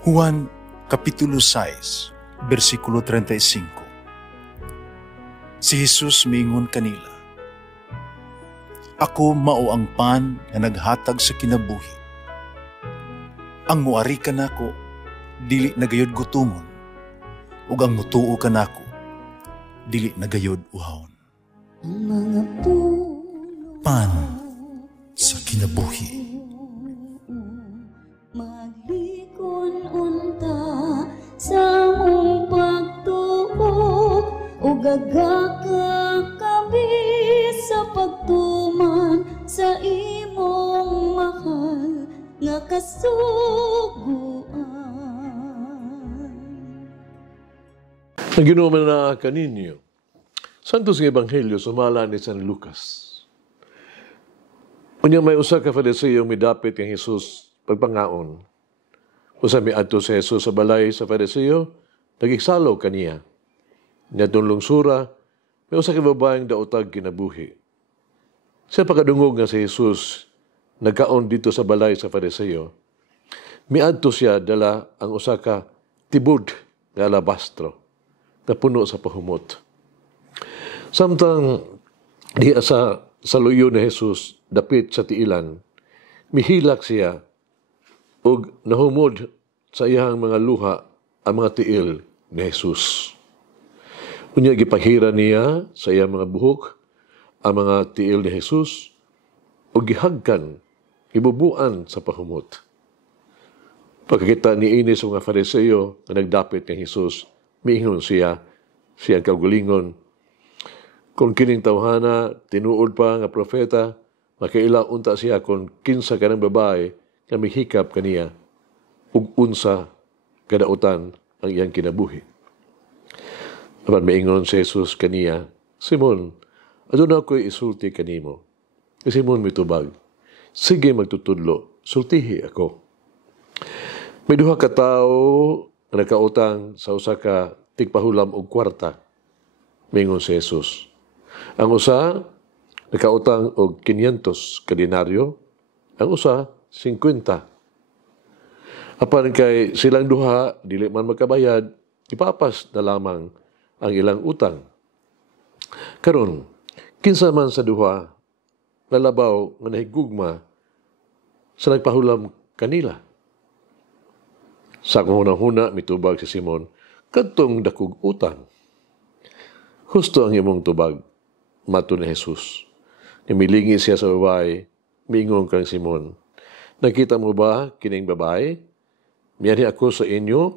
Juan Kapitulo 6, versikulo 35. Si Jesus miingon kanila, "Ako mao ang pan nga naghatag sa kinabuhi. Ang muari kanako dili nagayod gutomon, ug ang mutuo kanako dili nagayod uhawon." Pan sa kinabuhi. Maglikon unta sa mong pagtuo, ug gagaka kami sa pagtuman sa imong mahal nga kasuguan. Ang ginuman na kaninyo, Santos ng Ebanghelyo sumala ni San Lucas. Unya may usa ka Fariseo midapit kang Jesus pagpangaon. Usa miadto si Jesus sa balay sa Fariseo, nagiksalo kaniya. Niadtong lungsura, may usa ka babaeng daotag kinabuhi. Sa pagkadungog nga si Jesus nagkaon dito sa balay sa Fariseo, miadto siya dala ang usa ka tibod nga alabastro na puno sa pahumot. Samtang diha sa luyo ni Jesus dapit sa tiilan, mihilak siya ug nahumod sa iyang mga luha ang mga tiil ni Jesus. Unya gipahira niya sa iyang mga buhok ang mga tiil ni Jesus ug gihagkan, gibubuan sa pahumot. Pagkakita ni ini sa mga Fariseo na nagdapit kay Jesus, miingon siyang kaugalingon, kung kining tawhana, tinuod pa nga propeta, makaila unta siya kung kinsa kanang babae nga mihikap kaniya, ug unsa kadautan ang iyang kinabuhi. Apan maingon si Jesus kaniya, "Simon, aduna ko'y isulti kanimo." Si Simon mitubag, "Sige magtutudlo, sultihi ako." May duha ka tawo nga nakautang sa usa ka tigpahulam og kwarta. Maingon si Jesus, ang usa nakautang og 500 ka denaryo, ang usa 50. Apan kay silang duha dili man magkabayad, ipapas na lamang ang ilang utang. Karon, kinsa man sa duha nalabaw nga nahigugma sa nagpahulam kanila? Sa hunang-huna mitubag si Simon, kadtong dakog utang. Husto ang imong tubag, mato ni Jesus. Nimilingi siya sa babae, miingon kang Simon, "Nakita mo ba kining babae? Miyani ako sa inyo,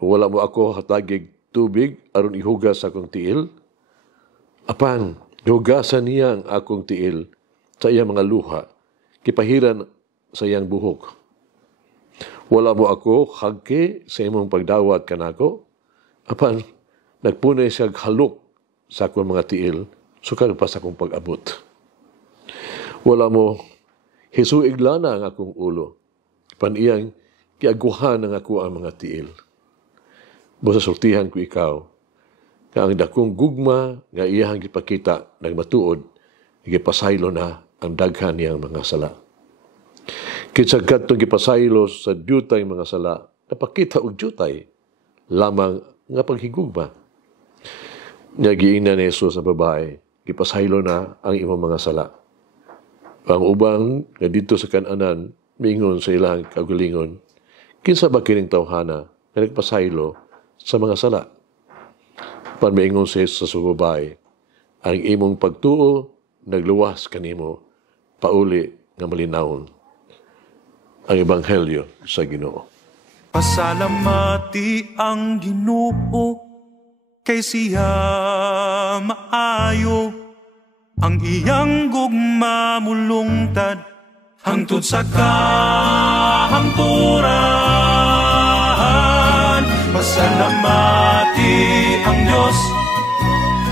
wala mo ako hatagig tubig aron ihugas sa akong tiil. Apan, ihugasan niya ang akong tiil sa iyang mga luha, kipahiran sa iyang buhok. Wala mo ako hagke sa imong pagdawat kanako. Apan, nagpunay siya halok sa akong mga tiil, sukad pa sa akong pag-abot. Wala mo hisuiglana ang akong ulo, paniyang kiaguhan ang ako ang mga tiil. Busa sultihan ko ikaw, nga ang dakong gugma nga iyahang gipakita nagmatuod, gipasaylo na ang daghan niyang mga sala. Kitsa kadtong gipasaylo sa dutay mga sala, napakita og dutay lamang nga paghigugma. Nagiingnan ni Jesus sa babae, gipasaylo na ang imong mga sala. Ang ubang nga dito sa kananan, miingon sa ilang kaugalingon, kinsa ba kining tawhana nga nagpasaylo sa mga sala? Pan miingon si Jesus sa babae, ang imong pagtuo nagluwas kanimo, pauli nga malinawon. Ang Ebanghelyo sa Ginoo. Pasalamati ang Ginoo, kay siya maayo, ang iyang gugma mulungtad, hangtod sa kahangturan. Pasalamati ang Diyos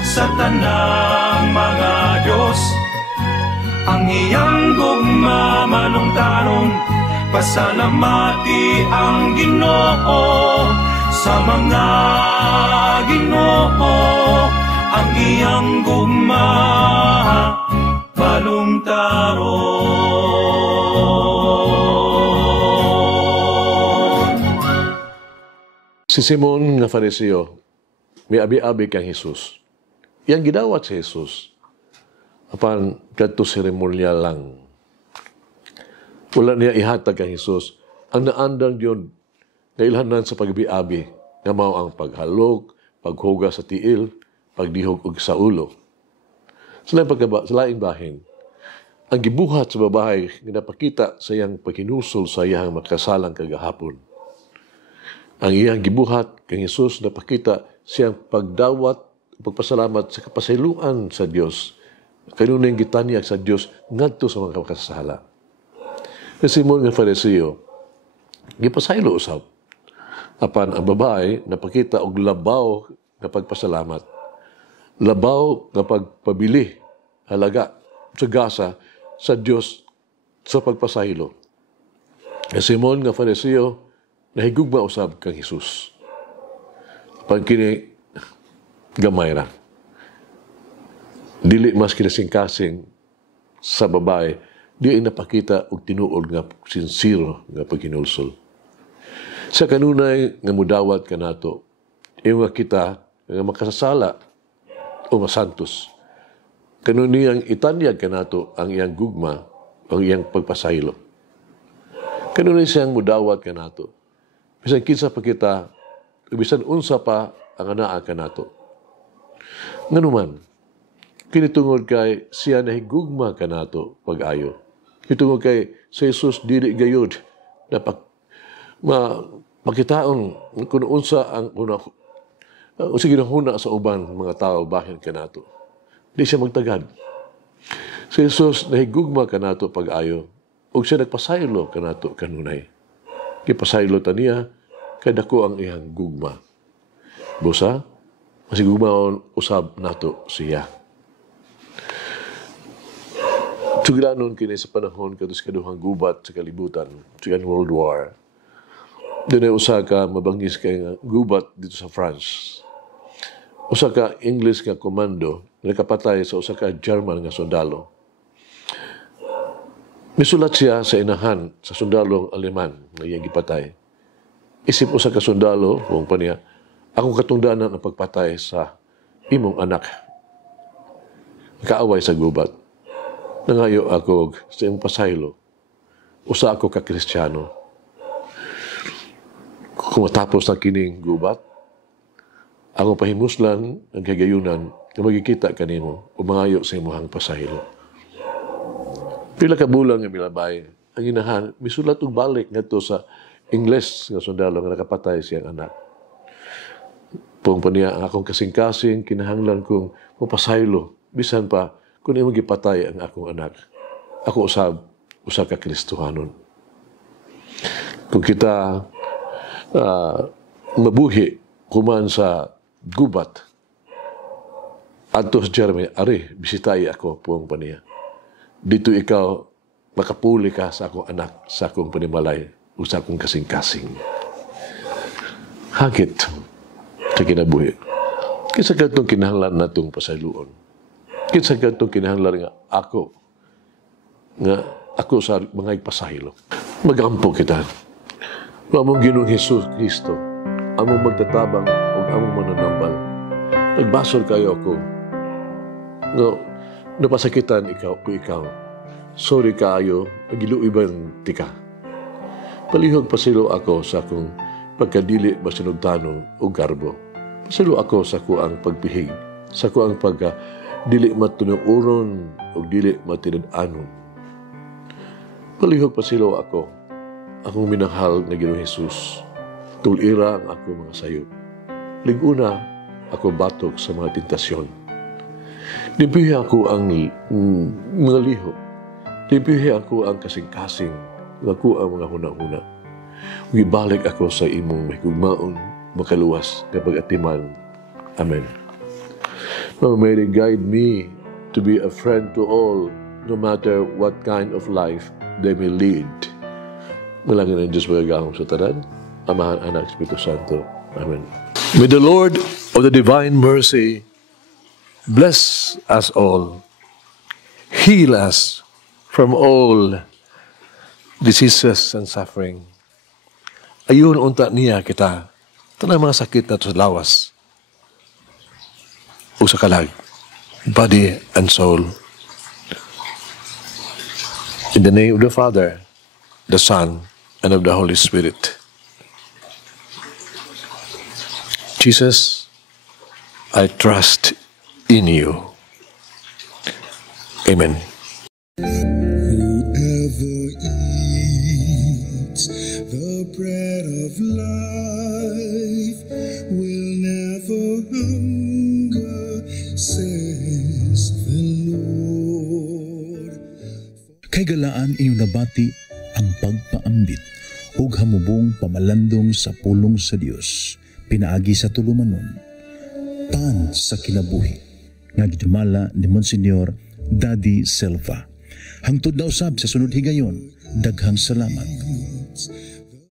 sa tanang mga Diyos, ang iyang gugma malungtaron. Pasalamati ang Ginoo sa mga Ginoo, ang iyang gugma malungtaron. Si Simon nga Fariseo, may abi-abi kang Jesus. Yang gidawat si Jesus, apan kadto seremonyal lang. Wala niya ihatag kang Jesus. Ang naandang yun, nailhanan sa pag-abi-abi, nga mao ang paghalok, paghuga sa tiil, pagdihog og sa ulo. Sa laing bahin, ang gibuhat sa babae nga napakita sa iyang paghinusol sa iyang makasalang kagahapon. Ang iyang gibuhat kang Jesus napakita siyang pagdawat, pagpasalamat sa kapasayloan sa Dios. Kanunay gitanyag sa Dios ngadto sa mga makasala. Si Simon nga Fariseo, gipasaylo usab. Apan ang babae napakita og labaw nga pagpasalamat. Labaw nga pagpabili halaga sa gasa sa Dios sa pagpasaylo. Si Simon nga Fariseo nahigugma usab kang Jesus. Apan kini gamay ra. Dili mas kinasingkasing sa babae, di ay napakita og tinuod nga sincero nga paghinulsol. Sa kanunay nga mudawat kanato, iyo nga kita nga makasasala o masantos. Kanunay ang itanyag kanato ang iyang gugma, ang iyang pagpasaylo. Kanunay siyang mudawat kanato. Bisan kinsa pa kita, bisan unsa pa ang anaa kanato. Nganuman, kinitungod kay siya nahigugma kanato pag-ayo. Kitungod kay sa Jesus dili gayud na makitaon kung unsa ang sige huna sa uban mga tao bahin kanato. Di siya magtagad. Si Jesus nahigugma kanato pag-ayo ug siya nagpasaylo kanato kanunay. Kipasaylo ta niya kay dako ang iyang gugma. Busa, masigugmaon usab nato siya. Sugilanon kini sa panahon kadto sa kaduhang gubat sa kalibutan, sa World War. Doon ay usa ka mabangis kay gubat dito sa France. Usa ka English nga komando nakapatay sa usa ka German nga sundalo. Misulat siya sa inahan sa sundalong Aleman na iyang gipatay. Isip usa ka sundalo, kung pa niya, akong katungdanan ang pagpatay sa imong anak. Kaaway sa gubat. Nangayo ako sa iyong pasaylo. Usa ako ka Kristiyano. Kung matapos na kining gubat, ako pahimuslan ang kagayunan na magkikita kanimo o mangayo sa imong pasaylo. Pila ka bulang nga milabay, ang inahan, misulat og balik ngadto sa Ingles nga sundalo nga nakapatay siyang anak. Pung pa niya ang akong kasing-kasing, kinahanglan kong mapasaylo, bisan pa kung imong gipatay ang akong anak. Ako usab ka Kristohanon. Kung kita mabuhi kuman sa gubat, adto sa Germany, ari, bisitay ako pung pa niya. Dito ikaw, makapuli ka sa akong anak, sa akong panimalay, o sa akong kasing-kasing. Hagit sa kinabuhi. Kinsa katong kinahanglan natong pasayloon. Kinsa katong kinahanglan nga ako sa mga ipasaylo. Magampo kita. Among Ginoong Hesus Kristo, among magtatabang o among mananambal. Nagbasol kayo ako. Napasakitan ikaw. Sorry kaayo, nagiluiban tika. Palihog pasilo ako sa akong pagkadili masinugtanon o garbo. Pasilo ako sa kuang pagpihig, sa kuang pagkadili matunuuron o dili matinadanon. Palihog pasilo ako, akong minahal na Ginoong Hesus. Tulira ang ako mga sayo. Liguna ako batok sa mga tentasyon. Limpihi ako ang mga liho. Limpihi ako ang kasing-kasing ng ako ang mga hunang-huna. Ibalik ako sa imong mahigugmaon, makaluwas na pag-atiman. Amen. Now may they guide me to be a friend to all, no matter what kind of life they may lead. Malangin ang Diyos magagahong sa tanan, Amahan, Anak, Espiritu Santo. Amen. May the Lord of the divine mercy bless us all, heal us from all diseases and suffering. Ayun unta niya kita, tanang mga sakit na sa lawas o sa kalag, body and soul. In the name of the Father, the Son, and of the Holy Spirit. Jesus, I trust in you. Amen. Whoever eats the bread of life will never hunger, says the Lord. Kay galaan inyong nabati ang pagpaambit ug hamubong pamalandong sa pulong sa Dios pinaagi sa tulumanon. Pan sa kinabuhi nga gidumala ni Monsignor Daddy Silva. Hangtod na usab sa sunod higayon, daghang salamat.